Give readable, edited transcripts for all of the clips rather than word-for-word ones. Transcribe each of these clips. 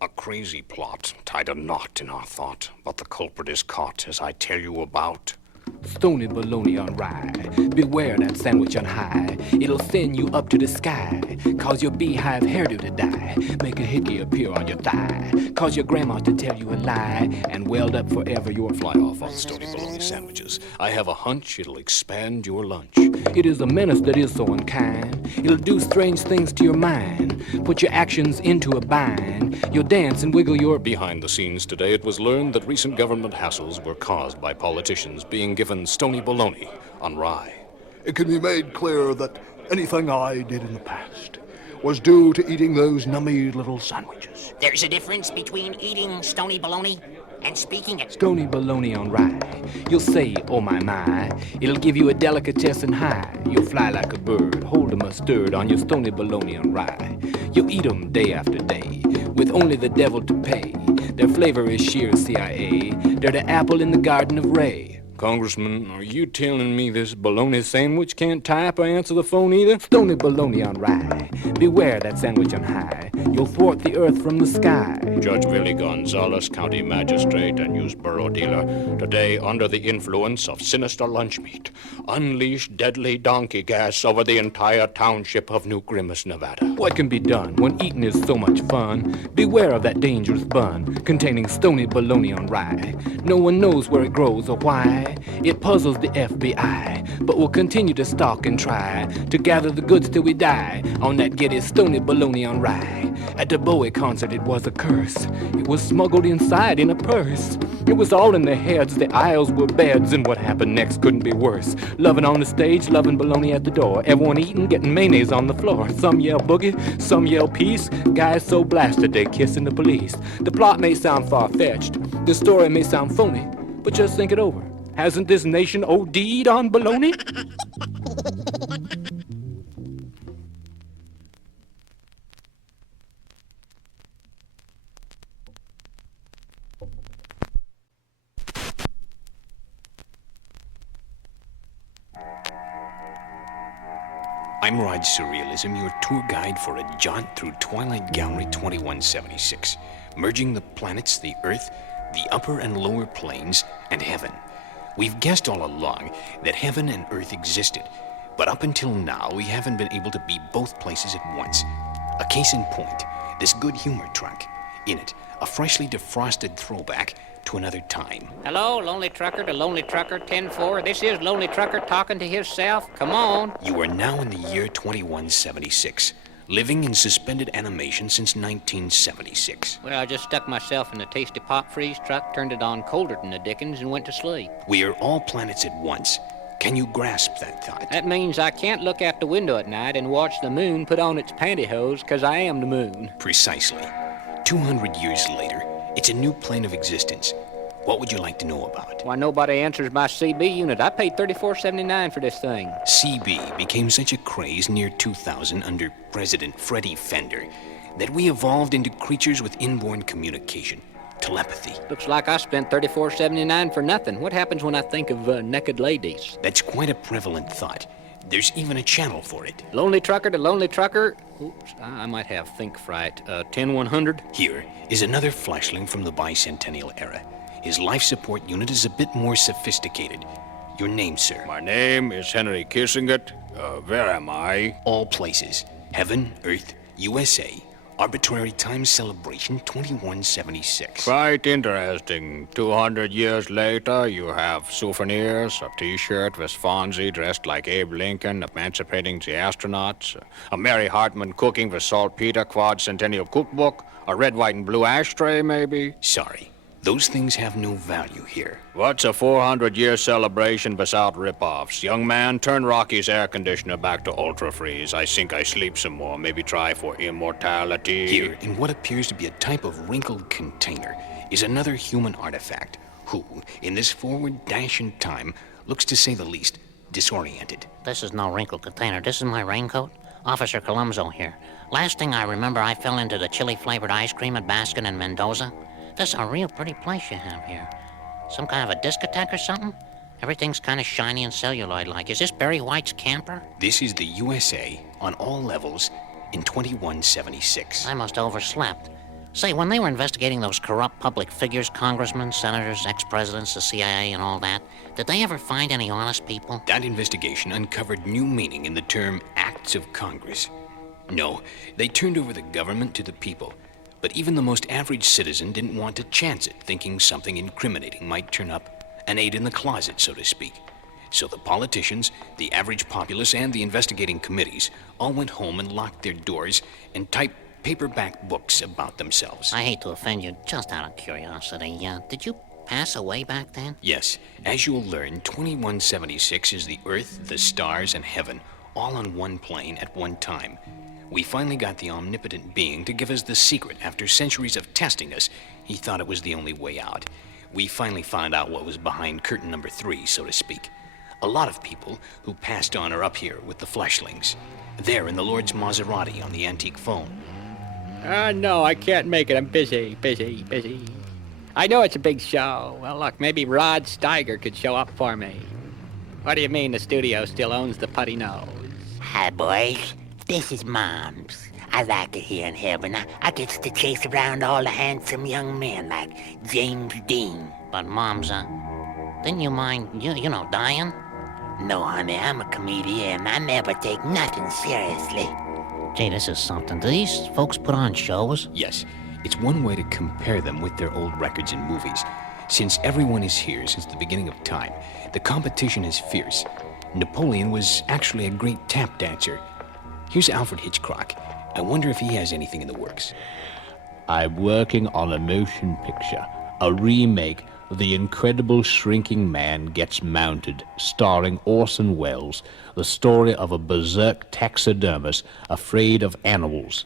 A crazy plot tied a knot in our thought, but the culprit is caught, as I tell you about. Stoney bologna on rye. Beware that sandwich on high. It'll send you up to the sky. Cause your beehive hairdo to die. Make a hickey appear on your thigh. Cause your grandma to tell you a lie. And weld up forever your Fly off on Stoney bologna sandwiches. I have a hunch it'll expand your lunch. It is a menace that is so unkind. It'll do strange things to your mind. Put your actions into a bind. You'll dance and wiggle your... Behind the scenes today, it was learned that recent government hassles were caused by politicians being given Stoney bologna on rye. It can be made clear that anything I did in the past was due to eating those nummy little sandwiches. There's a difference between eating Stoney bologna and speaking it. Stoney bologna on rye. You'll say, oh my, it'll give you a delicatessen high. You'll fly like a bird, hold a mustard on your Stoney bologna on rye. You'll eat 'em day after day, with only the devil to pay. Their flavor is sheer CIA. They're the apple in the garden of Ray. Congressman, are you telling me this bologna sandwich can't type or answer the phone either? Stoney bologna on rye. Beware that sandwich on high. You'll thwart the earth from the sky. Judge Willie Gonzalez, County Magistrate and used borough dealer, today under the influence of Sinister Lunchmeat, unleash deadly donkey gas over the entire township of New Grimace, Nevada. What can be done when eating is so much fun? Beware of that dangerous bun containing Stoney bologna on rye. No one knows where it grows or why. It puzzles the FBI, but we'll continue to stalk and try to gather the goods till we die on that Getty Stoney bologna on rye. At the Bowie concert it was a curse. It was smuggled inside in a purse. It was all in their heads, the aisles were beds, and what happened next couldn't be worse. Loving on the stage, loving bologna at the door. Everyone eating, getting mayonnaise on the floor. Some yell boogie, some yell peace. Guys so blasted they kissing the police. The plot may sound far-fetched, the story may sound phony, but just think it over. Hasn't this nation OD'd on bologna? I'm Rod Surrealism, your tour guide for a jaunt through Twilight Gallery 2176, merging the planets, the Earth, the upper and lower planes, and heaven. We've guessed all along that heaven and earth existed, but up until now we haven't been able to be both places at once. A case in point, this good humor truck. In it, a freshly defrosted throwback to another time. Hello, Lonely Trucker to Lonely Trucker 10-4. This is Lonely Trucker talking to himself. Come on. You are now in the year 2176. Living in suspended animation since 1976. Well, I just stuck myself in a tasty pop freeze truck, turned it on colder than the dickens, and went to sleep. We are all planets at once. Can you grasp that thought? That means I can't look out the window at night and watch the moon put on its pantyhose, 'cause I am the moon. Precisely. 200 years later, it's a new plane of existence. What would you like to know about? Why, nobody answers my CB unit. I paid $34.79 for this thing. CB became such a craze near 2000 under President Freddie Fender that we evolved into creatures with inborn communication, telepathy. Looks like I spent $34.79 for nothing. What happens when I think of naked ladies? That's quite a prevalent thought. There's even a channel for it. Lonely Trucker to Lonely Trucker. Oops, I might have think fright. 10-100. Here is another flashling from the bicentennial era. His life support unit is a bit more sophisticated. Your name, sir? My name is Henry Kissinger. Where am I? All places. Heaven, Earth, USA. Arbitrary time celebration 2176. Quite interesting. 200 years later, you have souvenirs, a T-shirt with Fonzie dressed like Abe Lincoln, emancipating the astronauts, a Mary Hartman cooking with saltpeter quad-centennial cookbook, a red, white, and blue ashtray, maybe. Sorry. Those things have no value here. What's a 400-year celebration without rip-offs? Young man, turn Rocky's air conditioner back to ultra-freeze. I think I sleep some more. Maybe try for immortality. Here, in what appears to be a type of wrinkled container, is another human artifact who, in this forward dash in time, looks to say the least disoriented. This is no wrinkled container. This is my raincoat. Officer Columzo here. Last thing I remember, I fell into the chili-flavored ice cream at Baskin and Mendoza. This is a real pretty place you have here. Some kind of a discotheque or something? Everything's kind of shiny and celluloid-like. Is this Barry White's camper? This is the USA on all levels in 2176. I must have overslept. Say, when they were investigating those corrupt public figures, congressmen, senators, ex-presidents, the CIA, and all that, did they ever find any honest people? That investigation uncovered new meaning in the term acts of Congress. No, they turned over the government to the people. But even the most average citizen didn't want to chance it, thinking something incriminating might turn up, an aide in the closet, so to speak. So the politicians, the average populace, and the investigating committees all went home and locked their doors and typed paperback books about themselves. I hate to offend you, just out of curiosity. Did you pass away back then? Yes, as you'll learn, 2176 is the Earth, the stars, and heaven, all on one plane at one time. We finally got the omnipotent being to give us the secret after centuries of testing us. He thought it was the only way out. We finally found out what was behind curtain number 3, so to speak. A lot of people who passed on are up here with the fleshlings. There in the Lord's Maserati on the antique phone. No, I can't make it. I'm busy. I know it's a big show. Well, look, maybe Rod Steiger could show up for me. What do you mean the studio still owns the putty nose? Hi, boys. This is Moms. I like it here in heaven. I gets to chase around all the handsome young men like James Dean. But Mom's, didn't you mind, dying? No, honey, I'm a comedian. I never take nothing seriously. Gee, this is something. Do these folks put on shows? Yes, it's one way to compare them with their old records and movies. Since everyone is here since the beginning of time, the competition is fierce. Napoleon was actually a great tap dancer. Here's Alfred Hitchcock. I wonder if he has anything in the works. I'm working on a motion picture, a remake of The Incredible Shrinking Man Gets Mounted, starring Orson Welles, the story of a berserk taxidermist afraid of animals.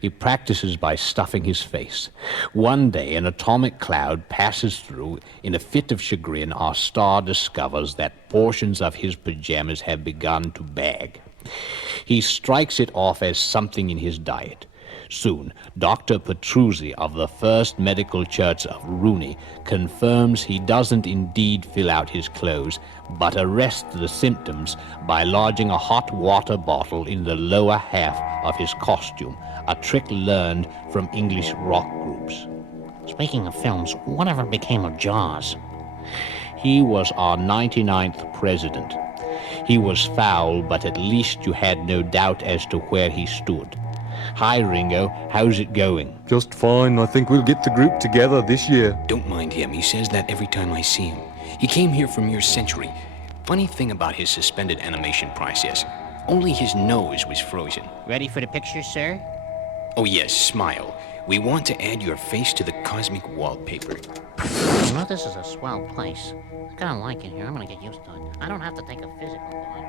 He practices by stuffing his face. One day, an atomic cloud passes through. In a fit of chagrin, our star discovers that portions of his pajamas have begun to bag. He strikes it off as something in his diet. Soon, Dr. Petruzzi of the First Medical Church of Rooney confirms he doesn't indeed fill out his clothes, but arrests the symptoms by lodging a hot water bottle in the lower half of his costume, a trick learned from English rock groups. Speaking of films, whatever became of Jaws? He was our 99th president. He was foul, but at least you had no doubt as to where he stood. Hi, Ringo. How's it going? Just fine. I think we'll get the group together this year. Don't mind him. He says that every time I see him. He came here from your century. Funny thing about his suspended animation process, only his nose was frozen. Ready for the picture, sir? Oh yes, smile. We want to add your face to the cosmic wallpaper. You know, this is a swell place. I kinda like it here. I'm gonna get used to it. I don't have to take a physical one.